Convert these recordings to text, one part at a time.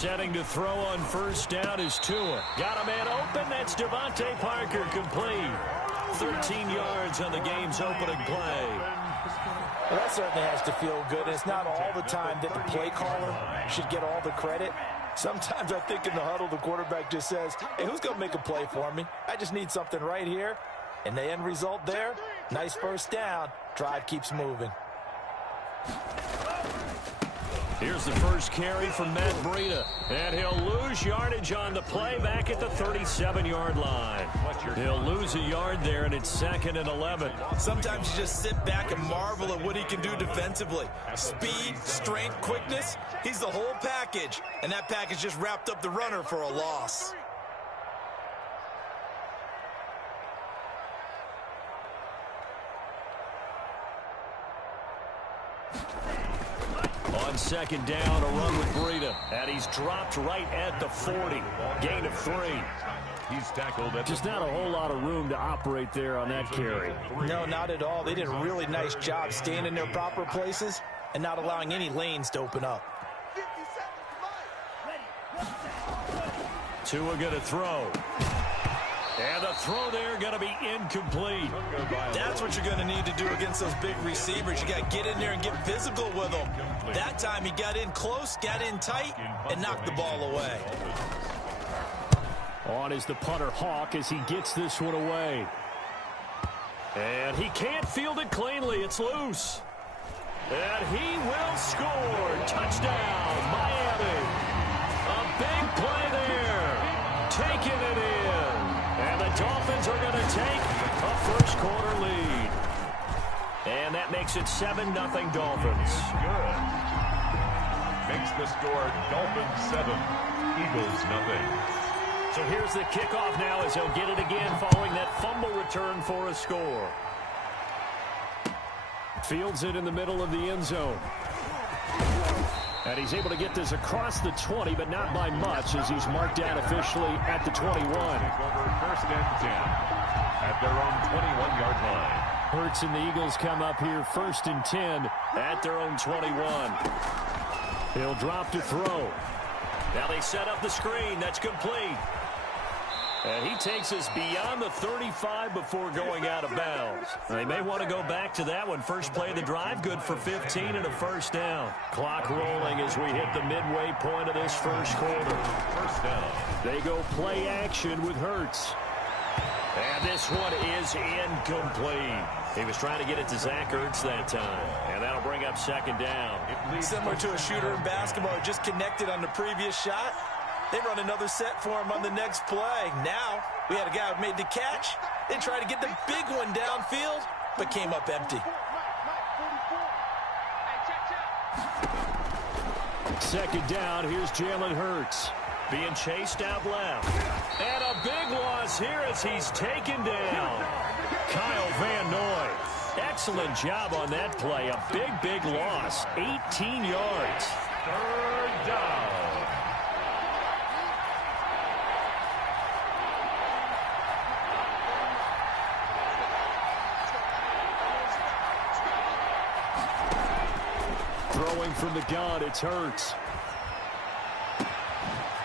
Setting to throw on first down is Tua. Got a man open. That's Devontae Parker, complete. 13 yards on the game's opening play. Well, that certainly has to feel good. It's not all the time that the play caller should get all the credit. Sometimes I think in the huddle, the quarterback just says, hey, who's going to make a play for me? I just need something right here. And the end result there, nice first down. Drive keeps moving. Here's the first carry from Matt Breida. And he'll lose yardage on the play back at the 37-yard line. He'll lose a yard there, and it's 2nd and 11. Sometimes you just sit back and marvel at what he can do defensively. Speed, strength, quickness. He's the whole package. And that package just wrapped up the runner for a loss. On 2nd down, a run with Breida. And he's dropped right at the 40. Gain of 3. He's tackled at just not a whole lot of room to operate there on that carry. No, not at all. They did a really nice job staying in their proper places and not allowing any lanes to open up. Tua going to throw. And the throw there going to be incomplete. That's what you're going to need to do against those big receivers. You got to get in there and get physical with them. That time he got in close, got in tight, and knocked the ball away. On is the punter Hawk as he gets this one away. And he can't field it cleanly. It's loose. And he will score. Touchdown, Miami. A big play there. Taking it in. And the Dolphins are going to take a first-quarter lead. And that makes it 7-0 Dolphins. good. Makes the score Dolphins 7, Eagles 0. So here's the kickoff now as he'll get it again following that fumble return for a score. Fields it in the middle of the end zone. And he's able to get this across the 20, but not by much as he's marked down officially at the 21. Take over 1st and 10 at their own 21-yard line. Hurts and the Eagles come up here 1st and 10 at their own 21. He'll drop to throw. Now they set up the screen. That's complete. And he takes us beyond the 35 before going out of bounds. They may want to go back to that one. First play of the drive, good for 15 and a first down. Clock rolling as we hit the midway point of this first quarter. First down. They go play action with Hurts. And this one is incomplete. He was trying to get it to Zach Ertz that time. And that'll bring up 2nd down. Similar to a shooter in basketball who just connected on the previous shot. They run another set for him on the next play. Now, we had a guy who made the catch. They tried to get the big one downfield, but came up empty. 2nd down, here's Jalen Hurts. Being chased out left. And a big loss here as he's taken down. Kyle Van Noy. Excellent job on that play. A big loss. 18 yards. 3rd down. Throwing from the gun, it's Hurts.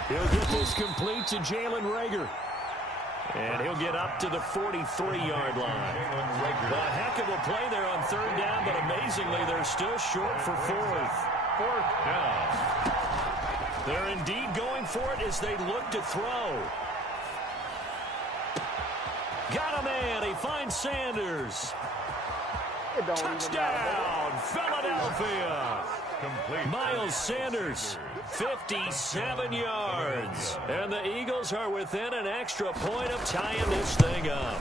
He'll get this complete to Jalen Reagor. And he'll get up to the 43-yard line. A heck of a play there on 3rd down, but amazingly, they're still short for 4th. 4th down. They're indeed going for it as they look to throw. Got a man. He finds Sanders. Touchdown, Philadelphia. Complete. Miles Sanders, 57 yards. And the Eagles are within an extra point of tying this thing up.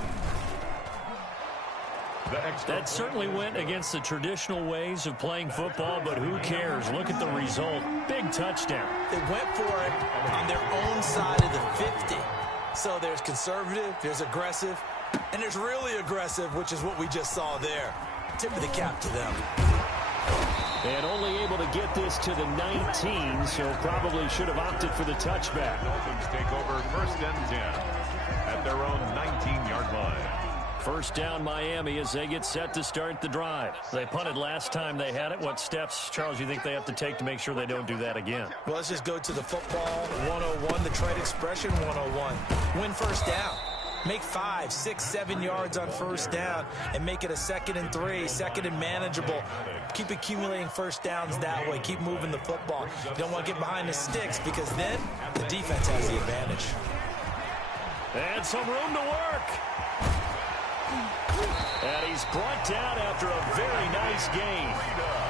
That certainly went against the traditional ways of playing football, but who cares? Look at the result. Big touchdown. They went for it on their own side of the 50. So there's conservative, there's aggressive, and there's really aggressive, which is what we just saw there. Tip of the cap to them. And only able to get this to the 19, so probably should have opted for the touchback. Dolphins take over 1st and 10 at their own 19-yard line. First down Miami as they get set to start the drive. They punted last time they had it. What steps, Charles, you think they have to take to make sure they don't do that again? Well, let's just go to the football 101, the trade expression 101. Win first down. Make 5, 6, 7 yards on first down and make it a 2nd and 3, 2nd and manageable. Keep accumulating first downs that way. Keep moving the football. You don't want to get behind the sticks because then the defense has the advantage. And some room to work. And he's brought down after a very nice gain.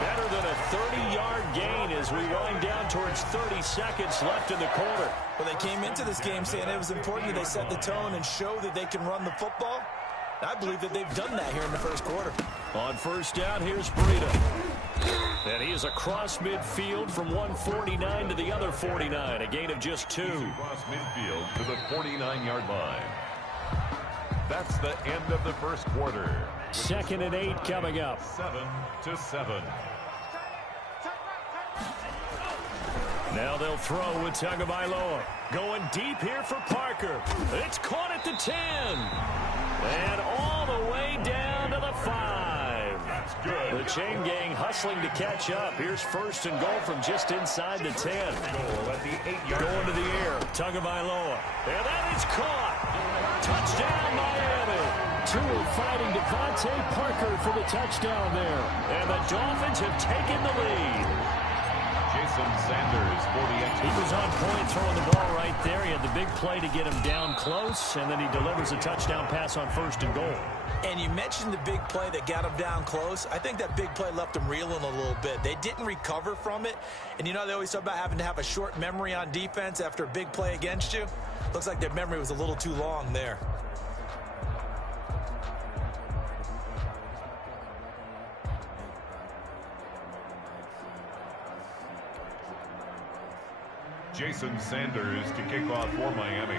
Better than a 30-yard gain as we wind down towards 30 seconds left in the quarter. Well, they came into this game saying it was important that they set the tone and show that they can run the football. I believe that they've done that here in the first quarter. On first down, here's Breida. And he is across midfield from 149 to the other 49. A gain of just 2. Across midfield to the 49-yard line. That's the end of the first quarter. 2nd and 8 coming up. 7-7. Now they'll throw with Tagovailoa. Going deep here for Parker. It's caught at the 10. And all the way down to the 5. That's good. The chain gang hustling to catch up. Here's first and goal from just inside the 10. Goal at the 8-yard line. Going to the air. Tagovailoa. And that is caught. Touchdown, Miami. Tua fighting Devontae Parker for the touchdown there. And the Dolphins have taken the lead. Jason Sanders for the extra. He was on point throwing the ball right there. He had the big play to get him down close, and then he delivers a touchdown pass on first and goal. And you mentioned the big play that got him down close. I think that big play left him reeling a little bit. They didn't recover from it. And you know, they always talk about having to have a short memory on defense after a big play against you. Looks like their memory was a little too long there. Jason Sanders to kick off for Miami.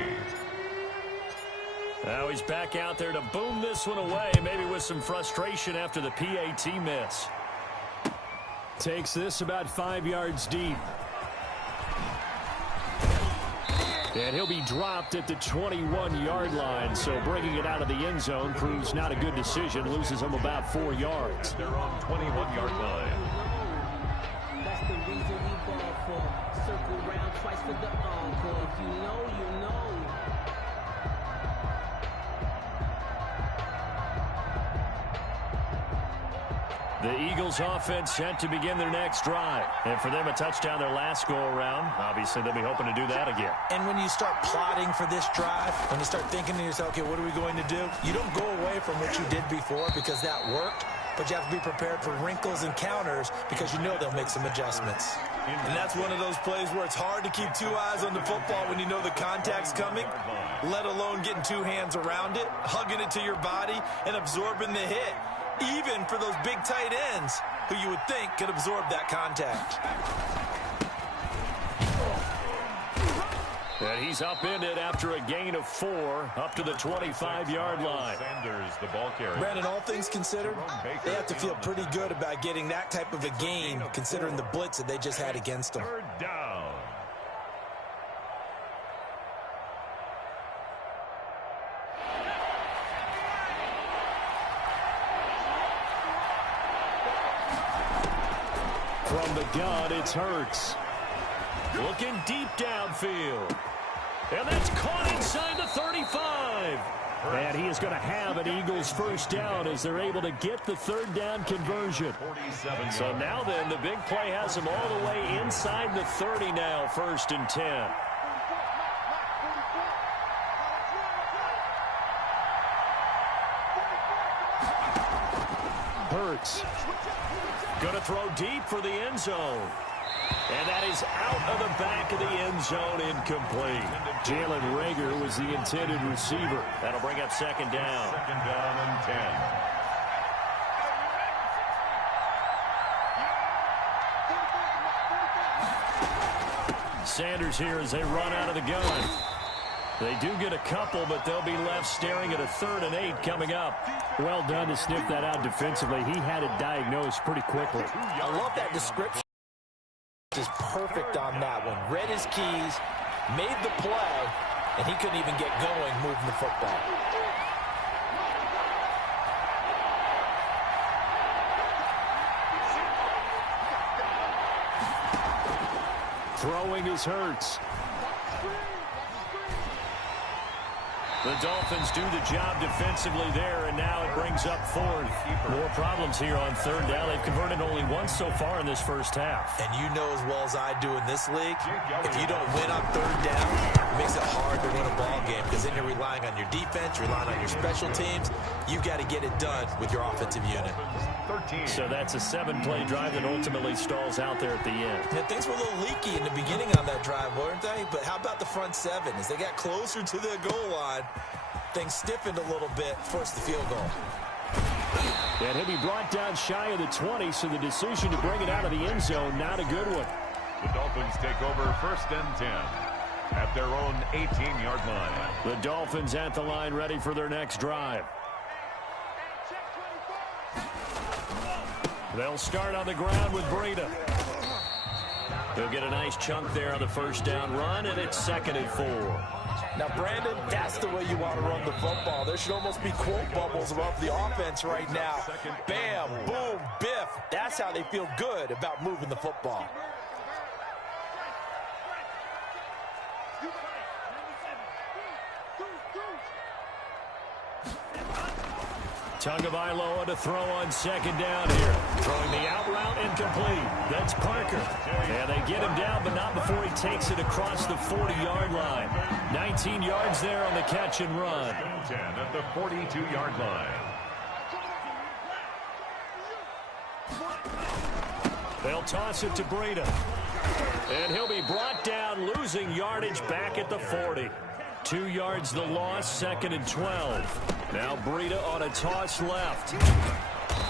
Now he's back out there to boom this one away, maybe with some frustration after the PAT miss. Takes this about 5 yards deep. And he'll be dropped at the 21-yard line, so bringing it out of the end zone proves not a good decision. Loses him about 4 yards. They're on 21-yard line. That's the reason we ball for. Circle round twice for the encore. If you know, you know. The Eagles offense set to begin their next drive. And for them, a touchdown their last go-around. Obviously, they'll be hoping to do that again. And when you start plotting for this drive, when you start thinking to yourself, okay, what are we going to do? You don't go away from what you did before because that worked, but you have to be prepared for wrinkles and counters because you know they'll make some adjustments. And that's one of those plays where it's hard to keep 2 eyes on the football when you know the contact's coming, let alone getting 2 hands around it, hugging it to your body, and absorbing the hit. Even for those big tight ends who you would think could absorb that contact. And he's upended after a gain of 4 up to the 25-yard line. Sanders, the ball carrier. Brandon, all things considered, they have to feel pretty good about getting that type of a gain considering the blitz that they just had against them. 3rd down. From the gun, it's Hurts. Looking deep downfield. And that's caught inside the 35. And he is going to have an Eagles first down as they're able to get the 3rd down conversion. 47. So now then, the big play has him all the way inside the 30 now, 1st and 10. Hurts. Going to throw deep for the end zone. And that is out of the back of the end zone, incomplete. Jalen Reagor was the intended receiver. That'll bring up 2nd down. 2nd down and 10. Sanders here as they run out of the gun. They do get a couple, but they'll be left staring at a 3rd and 8 coming up. Well done to sniff that out defensively. He had it diagnosed pretty quickly. I love that description. Is perfect on that one. Read his keys, made the play, and he couldn't even get going moving the football. Throwing is Hurts. The Dolphins do the job defensively there, and now it brings up fourth. More problems here on third down. They've converted only once so far in this first half. And you know as well as I do in this league, if you don't win on third down, it makes it hard to win a ball game because then you're relying on your defense, relying on your special teams. You've got to get it done with your offensive unit. So that's a 7-play drive that ultimately stalls out there at the end. Yeah, things were a little leaky in the beginning on that drive, weren't they? But how about the front seven? As they got closer to the goal line, things stiffened a little bit, forced the field goal. And he'll be brought down shy of the 20, so the decision to bring it out of the end zone, not a good one. The Dolphins take over 1st and 10 at their own 18-yard line. The Dolphins at the line, ready for their next drive. They'll start on the ground with Breida. They'll get a nice chunk there on the first down run, and it's 2nd and 4. Now, Brandon, that's the way you want to run the football. There should almost be quote bubbles above the offense right now. Bam, boom, biff. That's how they feel good about moving the football. Tagovailoa to throw on 2nd down here. Throwing the out route incomplete. That's Parker. And they get him down, but not before he takes it across the 40-yard line. 19 yards there on the catch and run. 10 at the 42-yard line. They'll toss it to Breida. And he'll be brought down, losing yardage back at the 40. 2 yards the loss, 2nd and 12. Now Breida on a toss left.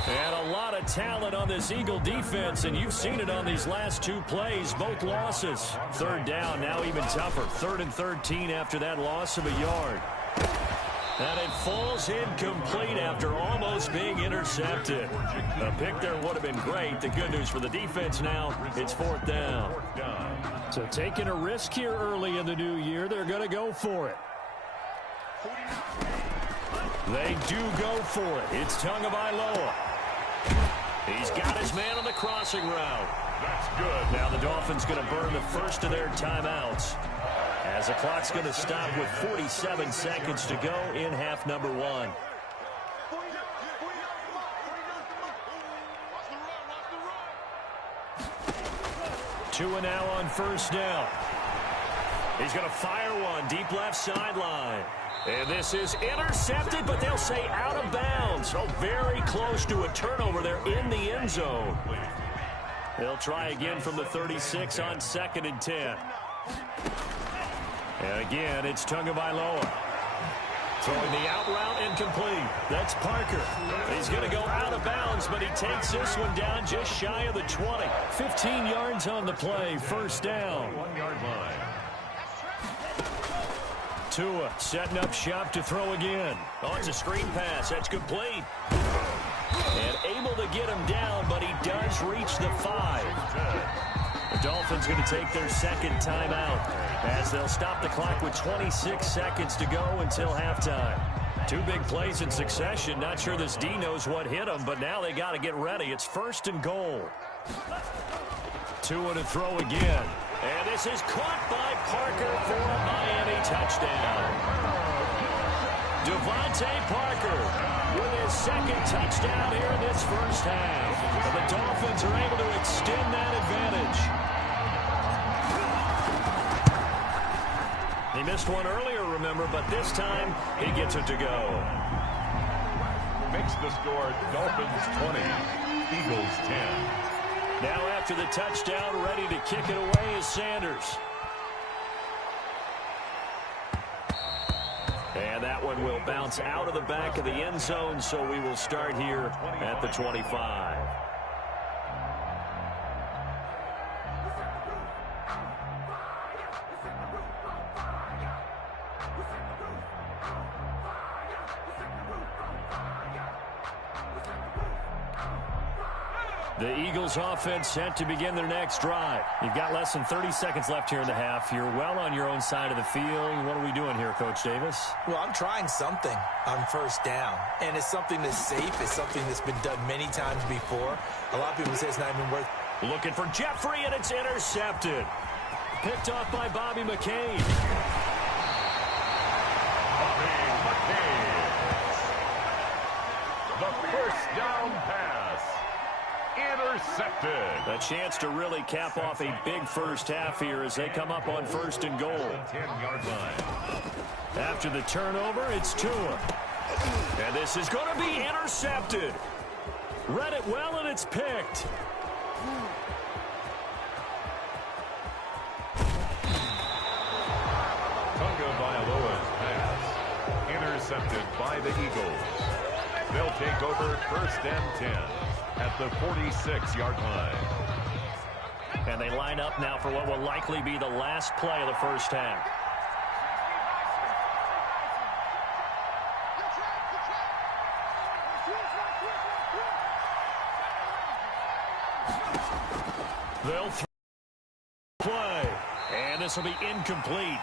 And a lot of talent on this Eagle defense, and you've seen it on these last 2 plays, both losses. 3rd down, now even tougher. 3rd and 13 after that loss of a yard. And it falls incomplete after almost being intercepted. A pick there would have been great. The good news for the defense now, it's 4th down. So taking a risk here early in the new year, they're going to go for it. They do go for it. It's Tagovailoa. He's got his man on the crossing route. That's good. Now the Dolphins going to burn the first of their timeouts, as the clock's going to stop with 47 seconds to go in half number 1. Tua now on 1st down. He's going to fire one deep left sideline. And this is intercepted, but they'll say out of bounds. So very close to a turnover there in the end zone. They'll try again from the 36 on 2nd and 10. And again, it's Tagovailoa. Throwing the out route incomplete. That's Parker. He's going to go out of bounds, but he takes this one down just shy of the 20. 15 yards on the play, 1st down. 1-yard line. Tua setting up shop to throw again. Oh, it's a screen pass. That's complete. And able to get him down, but he does reach the 5. The Dolphins going to take their 2nd timeout, as they'll stop the clock with 26 seconds to go until halftime. 2 big plays in succession. Not sure this D knows what hit him, but now they got to get ready. It's 1st and goal. Tua to throw again. And this is caught by Parker for a Miami touchdown. Devontae Parker with his 2nd touchdown here in this first half. And the Dolphins are able to extend that advantage. He missed one earlier, remember, but this time he gets it to go. Makes the score Dolphins 20, Eagles 10. Now after the touchdown, ready to kick it away is Sanders. And that one will bounce out of the back of the end zone, so we will start here at the 25. The Eagles offense set to begin their next drive. You've got less than 30 seconds left here in the half. You're well on your own side of the field. What are we doing here, Coach Davis? Well, I'm trying something on 1st down, and it's something that's safe. It's something that's been done many times before. A lot of people say it's not even worth. Looking for Jeffrey, and it's intercepted. Picked off by Bobby McCain. The first down pass. Intercepted. A chance to really cap off a big first half here as they come up on 1st and goal. 10-yard line. After the turnover, it's Tua. And this is going to be intercepted. Read it well, and it's picked. Tagovailoa's pass. Intercepted by the Eagles. They'll take over 1st and 10 at the 46-yard line. And they line up now for what will likely be the last play of the first half. They'll play, and this will be incomplete.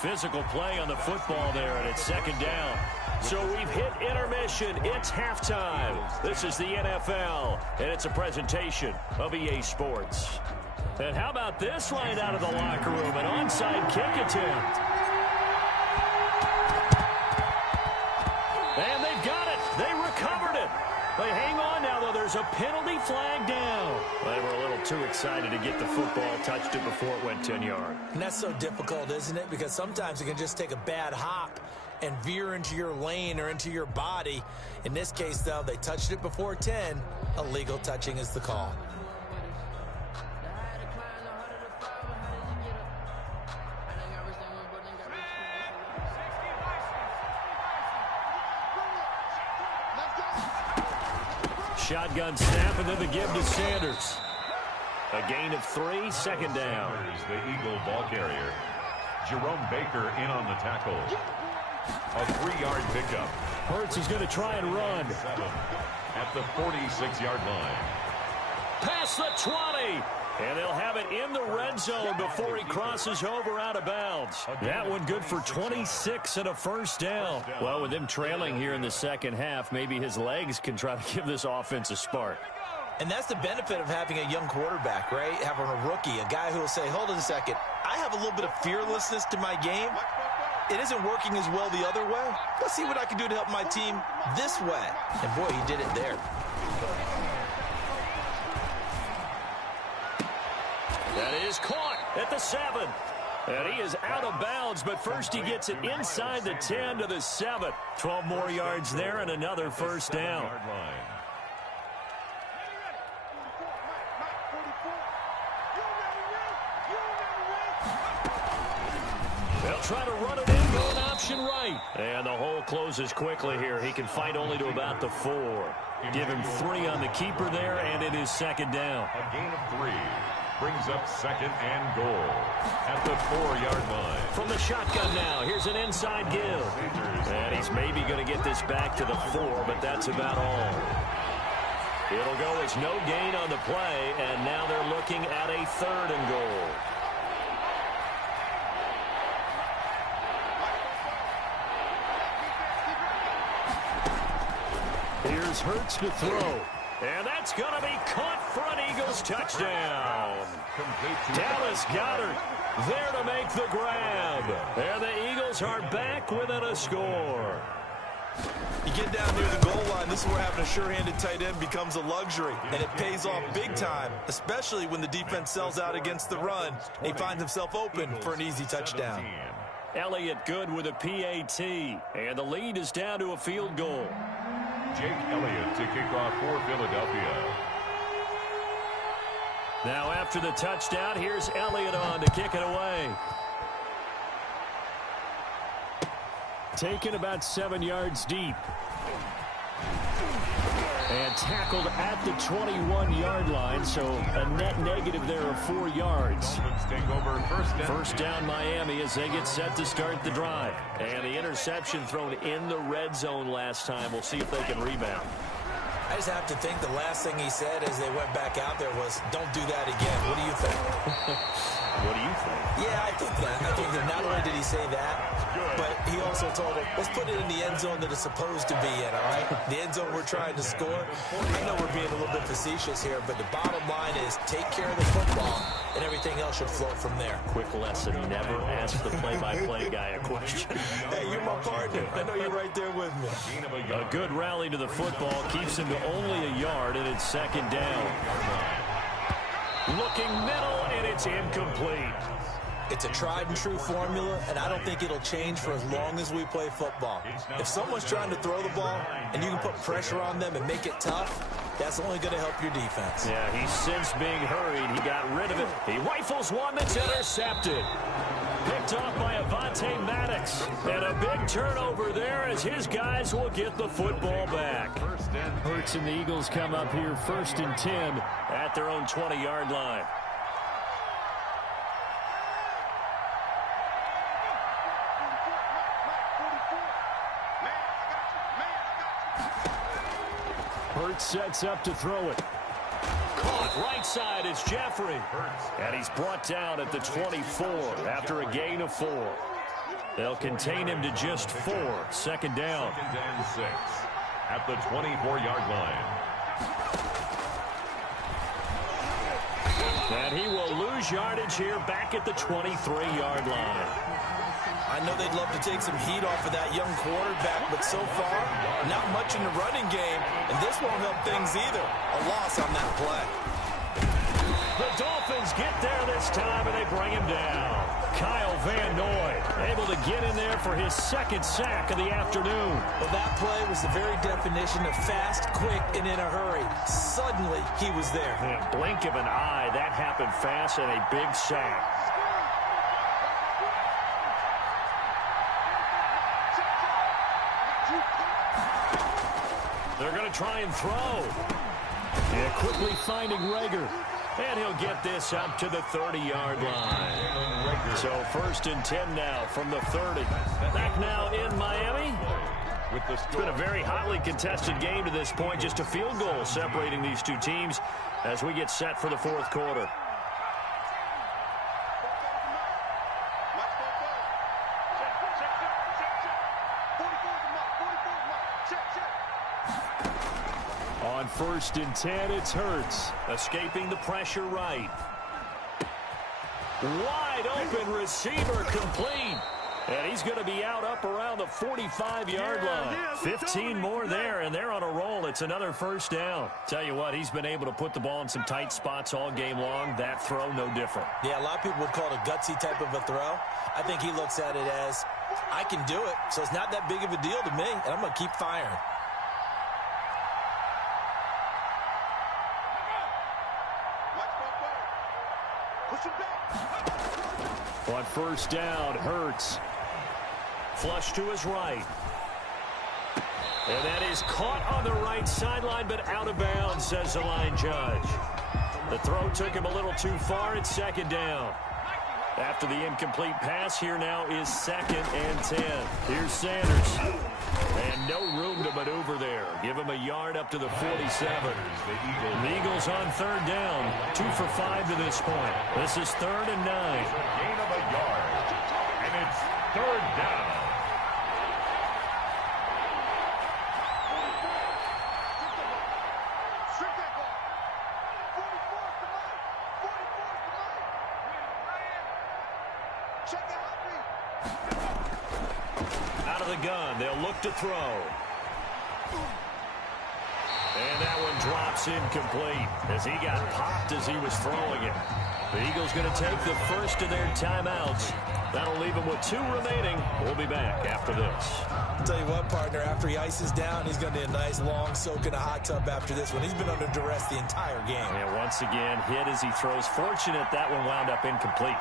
Physical play on the football there, and it's 2nd down. So we've hit intermission. It's halftime. This is the NFL, and it's a presentation of EA Sports. And how about this line out of the locker room? An onside kick attempt. And they've got it. They recovered it. They hang on now, though. There's a penalty flag down. They were a little too excited to get the football, touched it before it went 10 yards. And that's so difficult, isn't it? Because sometimes it can just take a bad hop and veer into your lane or into your body. In this case, though, they touched it before 10. Illegal touching is the call. Shotgun snap, and then the give to Sanders. A gain of 3, 2nd down. The Eagle ball carrier. Jerome Baker in on the tackle. A 3-yard pickup. Hurts is going to try and run. 7 at the 46-yard line. Past the 20. And they'll have it in the red zone before he crosses over out of bounds. That one good for 26 and a 1st down. Well, with them trailing here in the second half, maybe his legs can try to give this offense a spark. And that's the benefit of having a young quarterback, right? Having a rookie, a guy who will say, hold on a second, I have a little bit of fearlessness to my game. It isn't working as well the other way. Let's see what I can do to help my team this way. And boy, he did it there. That is caught at the 7. And he is out of bounds, but first he gets it inside the 10 to the 7. 12 more yards there and another 1st down. They'll try to run it in, go an option right. And the hole closes quickly here. He can fight only to about the 4. Give him 3 on the keeper there, and it is 2nd down. A gain of 3. Brings up 2nd and goal at the 4-yard line. From the shotgun now, here's an inside give. And he's maybe going to get this back to the 4, but that's about all. It'll go as no gain on the play, and now they're looking at a 3rd and goal. Here's Hurts to throw. And that's going to be caught for an Eagles touchdown. Dallas Goedert there to make the grab. And the Eagles are back within a score. You get down near the goal line, this is where having a sure-handed tight end becomes a luxury. And it pays off big time, especially when the defense sells out against the run. He finds himself open for an easy touchdown. Elliott good with a PAT. And the lead is down to a field goal. Jake Elliott to kick off for Philadelphia. Now after the touchdown, here's Elliott on to kick it away. Taken about 7 yards deep. And tackled at the 21-yard line, so a net negative there of 4 yards. Take over First down Miami as they get set to start the drive. And the interception thrown in the red zone last time. We'll see if they can rebound. I just have to think the last thing he said as they went back out there was, don't do that again. What do you think? What do you think? Yeah, I think that not only did he say that, but he also told him, let's put it in the end zone that it's supposed to be in, all right? The end zone we're trying to score. I know we're being a little bit facetious here, but the bottom line is take care of the football, and everything else should flow from there. Quick lesson, never ask the play-by-play guy a question. Hey, you're my partner. I know you're right there with me. A good rally to the football keeps him to only a yard, and it's second down. Looking middle, and it's incomplete. It's a tried-and-true formula, and I don't think it'll change for as long as we play football. If someone's trying to throw the ball and you can put pressure on them and make it tough, that's only going to help your defense. Yeah, he's since being hurried. He got rid of it. He rifles one that's intercepted. Picked off by Avonte Maddox. And a big turnover there as his guys will get the football back. Hurts and the Eagles come up here 1st and 10 at their own 20-yard line. Hurts sets up to throw it. Caught right side, it's Jeffrey. And he's brought down at the 24 after a gain of 4. They'll contain him to just 4. Second down. 2nd and 6 at the 24-yard line. And he will lose yardage here back at the 23-yard line. I know they'd love to take some heat off of that young quarterback, but so far, not much in the running game, and this won't help things either. A loss on that play. The Dolphins get there this time, and they bring him down. Kyle Van Noy able to get in there for his 2nd sack of the afternoon. Well, that play was the very definition of fast, quick, and in a hurry. Suddenly, he was there. In a blink of an eye, that happened fast, and a big sack. They're going to try and throw. And quickly finding Rager. And he'll get this up to the 30-yard line. So 1st and 10 now from the 30. Back now in Miami. It's been a very hotly contested game to this point. Just a field goal separating these two teams as we get set for the 4th quarter. On 1st and 10, it's Hurts. Escaping the pressure right. Wide open receiver complete. And he's going to be out up around the 45-yard line. 15 more there, and they're on a roll. It's another 1st down. Tell you what, he's been able to put the ball in some tight spots all game long. That throw, no different. Yeah, a lot of people would call it a gutsy type of a throw. I think he looks at it as, I can do it, so it's not that big of a deal to me, and I'm going to keep firing. On 1st down, Hurts. Flush to his right. And that is caught on the right sideline, but out of bounds, says the line judge. The throw took him a little too far. It's 2nd down. After the incomplete pass, here now is 2nd and 10. Here's Sanders. And no room to maneuver there. Give him a yard up to the 47. The Eagles on 3rd down. 2 for 5 to this point. This is 3rd and 9. Gain of a yard. And it's 3rd down. Out of the gun, they'll look to throw. And that one drops incomplete as he got popped as he was throwing it. The Eagles going to take the first of their timeouts. That'll leave them with 2 remaining. We'll be back after this. I'll tell you what, partner, after he ices down, he's going to need a nice long soak in a hot tub after this one. He's been under duress the entire game. And once again, hit as he throws. Fortunate that one wound up incomplete.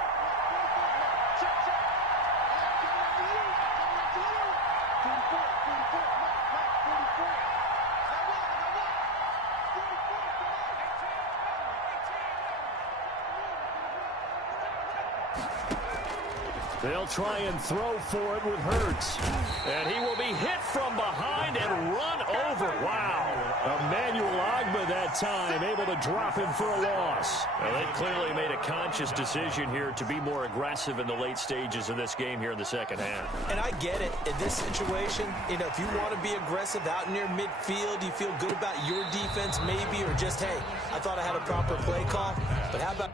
They'll try and throw for it with Hurts. And he will be hit from behind and run over. Wow. Emmanuel Ogbah that time, able to drop him for a loss. Well, they clearly made a conscious decision here to be more aggressive in the late stages of this game here in the second half. And I get it. In this situation, if you want to be aggressive out near midfield, you feel good about your defense maybe, or just, hey, I thought I had a proper play call. But how about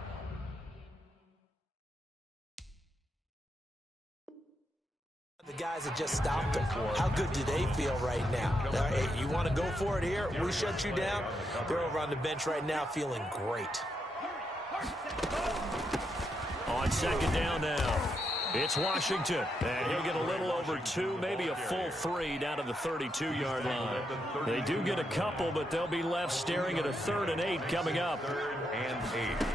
the guys that just stopped them? How good do they feel right now? Hey, you want to go for it here? We shut you down. They're over on the bench right now feeling great. On second down now, it's Washington. And he'll get a little over 2, maybe a full 3 down to the 32-yard line. They do get a couple, but they'll be left staring at a 3rd and 8 coming up. 3rd and 8.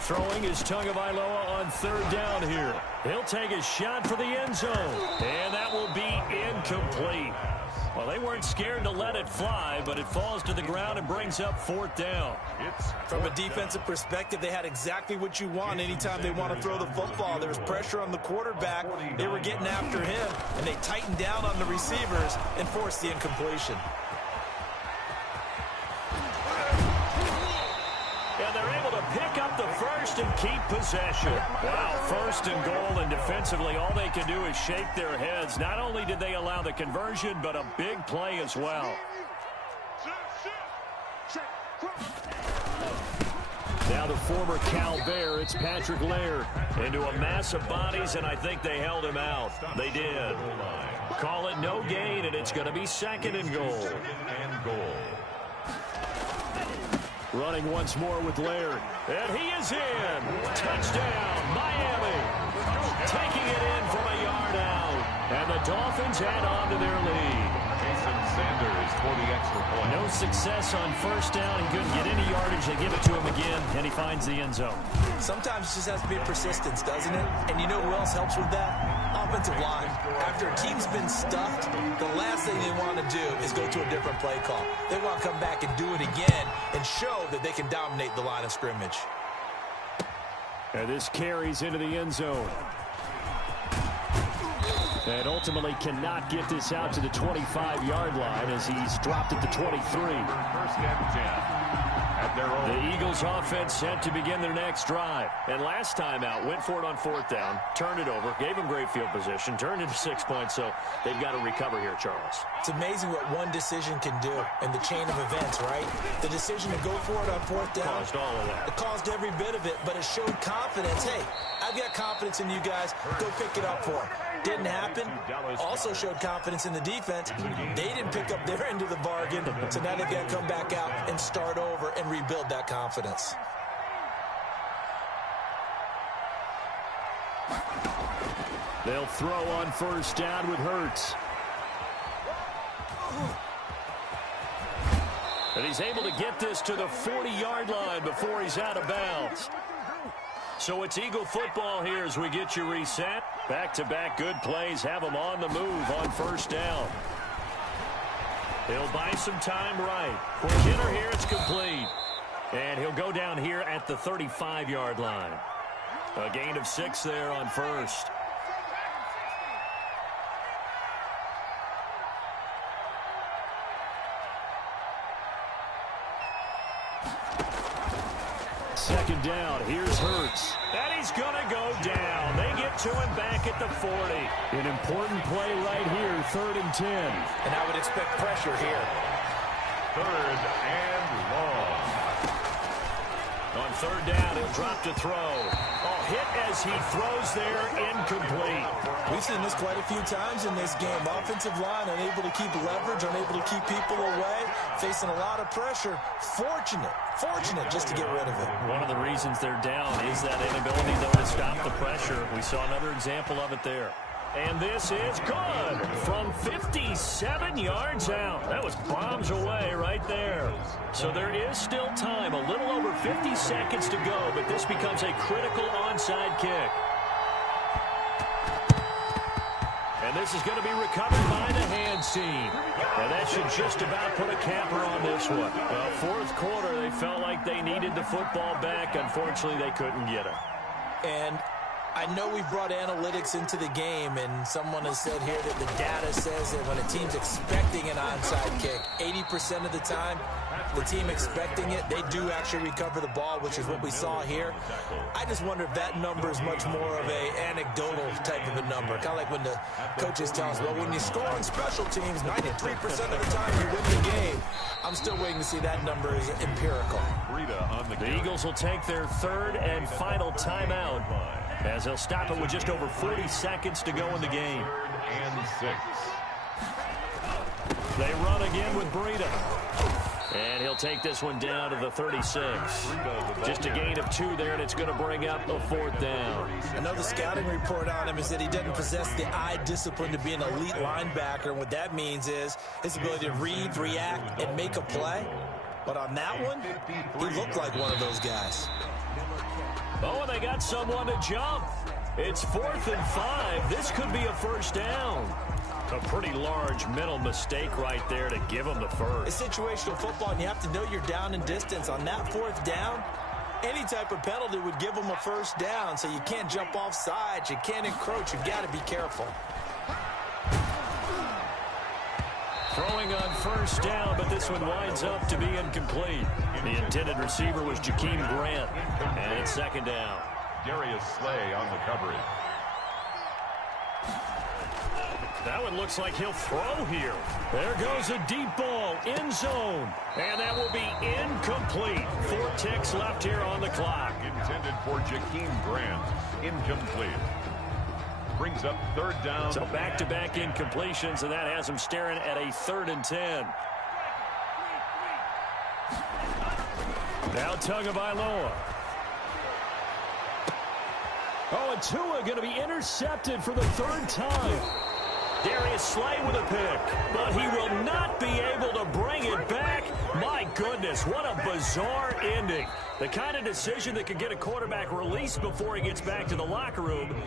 Throwing is Tagovailoa on 3rd down here. He'll take a shot for the end zone. And that will be incomplete. Well, they weren't scared to let it fly, but it falls to the ground and brings up 4th down. From a defensive perspective, they had exactly what you want anytime they want to throw the football. There was pressure on the quarterback. They were getting after him, and they tightened down on the receivers and forced the incompletion. And they're able to pick up the first and keep possession. Wow, 1st and goal, and defensively all they can do is shake their heads. Not only did they allow the conversion, but a big play as well. Now the former Cal Bear, it's Patrick Laird. Into a mass of bodies, and I think they held him out. They did. Call it no gain, and it's going to be 2nd and goal. Running once more with Laird. And he is in. Touchdown, Miami. Taking it in from a yard out. And the Dolphins add on to their lead. Jason Sanders for the extra point. No success on 1st down. He couldn't get any yardage. They give it to him again, and he finds the end zone. Sometimes it just has to be persistence, doesn't it? And you know who else helps with that? Offensive line. After a team's been stuffed, the last thing they want to do is go to a different play call. They want to come back and do it again and show that they can dominate the line of scrimmage. And this carries into the end zone. And ultimately cannot get this out to the 25-yard line as he's dropped at the 23. 1st and 10. At their own. The Eagles offense set to begin their next drive. And last time out, went for it on 4th down, turned it over, gave them great field position, turned into 6 points, so they've got to recover here, Charles. It's amazing what one decision can do in the chain of events, right? The decision to go for it on 4th down. Caused all of that. It caused every bit of it, but it showed confidence. Hey, I've got confidence in you guys. Go pick it up for them. Didn't happen. Also showed confidence in the defense. They didn't pick up their end of the bargain, so now they've got to come back out and start over and rebuild that confidence. They'll throw on 1st down with Hurts. And he's able to get this to the 40-yard line before he's out of bounds. So it's Eagle football here as we get you reset. Back-to-back good plays have them on the move on 1st down. He'll buy some time right. For Jenner here, it's complete. And he'll go down here at the 35-yard line. A gain of 6 there on 1st. Second down, here's Hurts. And he's going to go down. They get to him back at the 40. An important play right here, 3rd and 10. And I would expect pressure here. 3rd and long. On 3rd down, he'll drop to throw. Oh, hit as he throws there, incomplete. We've seen this quite a few times in this game. Offensive line unable to keep leverage, unable to keep people away, facing a lot of pressure. Fortunate just to get rid of it. One of the reasons they're down is that inability, though, to stop the pressure. We saw another example of it there. And this is good from 57 yards out. That was bombs away right there. So there is still time, a little over 50 seconds to go, but this becomes a critical onside kick. And this is going to be recovered by the hands team. And that should just about put a capper on this one. Well, 4th quarter, they felt like they needed the football back. Unfortunately, they couldn't get it. And I know we've brought analytics into the game, and someone has said here that the data says that when a team's expecting an onside kick, 80% of the time, the team expecting it, they do actually recover the ball, which is what we saw here. I just wonder if that number is much more of a anecdotal type of a number. Kind of like when the coaches tell us, well, when you score on special teams, 93% of the time you win the game. I'm still waiting to see that number is empirical. The Eagles will take their third and final timeout, as they'll stop it with just over 40 seconds to go in the game. 3rd and 6. They run again with Breida. And he'll take this one down to the 36. Just a gain of 2 there, and it's going to bring up a 4th down. I know the scouting report on him is that he doesn't possess the eye discipline to be an elite linebacker. And what that means is his ability to read, react, and make a play. But on that one, he looked like one of those guys. Oh, and they got someone to jump. It's 4th and 5. This could be a 1st down. A pretty large mental mistake right there to give them the first. It's situational football, and you have to know you're down in distance. On that 4th down, any type of penalty would give them a 1st down, so you can't jump off sides. You can't encroach. You've got to be careful. Throwing on 1st down, but this one winds up to be incomplete. The intended receiver was Jakeem Grant, and it's 2nd down. Darius Slay on the coverage. That one looks like he'll throw here. There goes a deep ball, end zone. And that will be incomplete. 4 ticks left here on the clock. Intended for Jakeem Grant. Incomplete. Brings up 3rd down. So back-to-back incompletions, and that has him staring at a 3rd and 10. Now Tagovailoa. Oh, and Tua going to be intercepted for the 3rd time. Darius Slay with a pick, but he will not be able to bring it back. My goodness, what a bizarre ending. The kind of decision that could get a quarterback released before he gets back to the locker room.